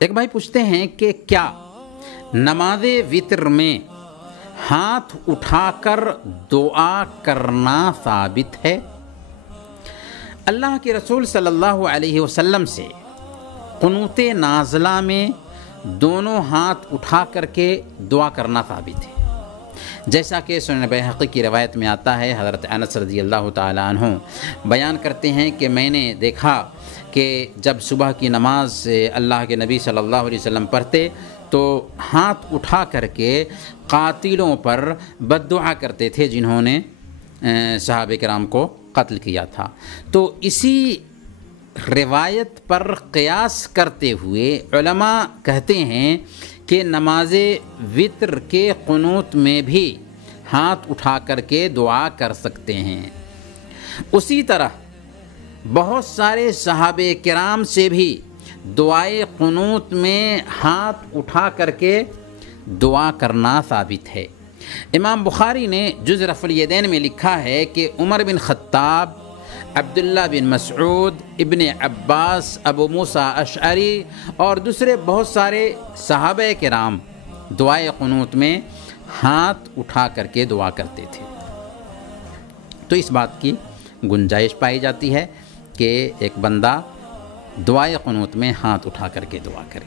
ایک بھائی پوچھتے ہیں کہ کیا نماز وطر میں ہاتھ اٹھا کر دعا کرنا ثابت ہے؟ اللہ کے رسول صلی اللہ علیہ وسلم سے قنوت نازلہ میں دونوں ہاتھ اٹھا کر کے دعا کرنا ثابت ہے، جیسا کہ سنن بیہقی کی روایت میں آتا ہے۔ حضرت انس رضی اللہ تعالیٰ عنہ بیان کرتے ہیں کہ میں نے دیکھا کہ جب صبح کی نماز اللہ کے نبی صلی اللہ علیہ وسلم پڑھتے تو ہاتھ اٹھا کر کے قاتلوں پر بد دعا کرتے تھے جنہوں نے صحابہ کرام کو قتل کیا تھا۔ تو اسی روایت پر قیاس کرتے ہوئے علماء کہتے ہیں کہ نماز وطر کے قنوت میں بھی ہاتھ اٹھا کر کے دعا کر سکتے ہیں۔ اسی طرح بہت سارے صحابہ کرام سے بھی دعائے قنوت میں ہاتھ اٹھا کر کے دعا کرنا ثابت ہے۔ امام بخاری نے جز رفع الیدین میں لکھا ہے کہ عمر بن خطاب، عبداللہ بن مسعود، ابن عباس، ابو موسیٰ اشعری اور دوسرے بہت سارے صحابہ کرام دعائے قنوت میں ہاتھ اٹھا کر کے دعا کرتے تھے۔ تو اس بات کی گنجائش پائی جاتی ہے کہ ایک بندہ دعائے قنوت میں ہاتھ اٹھا کر کے دعا کرے۔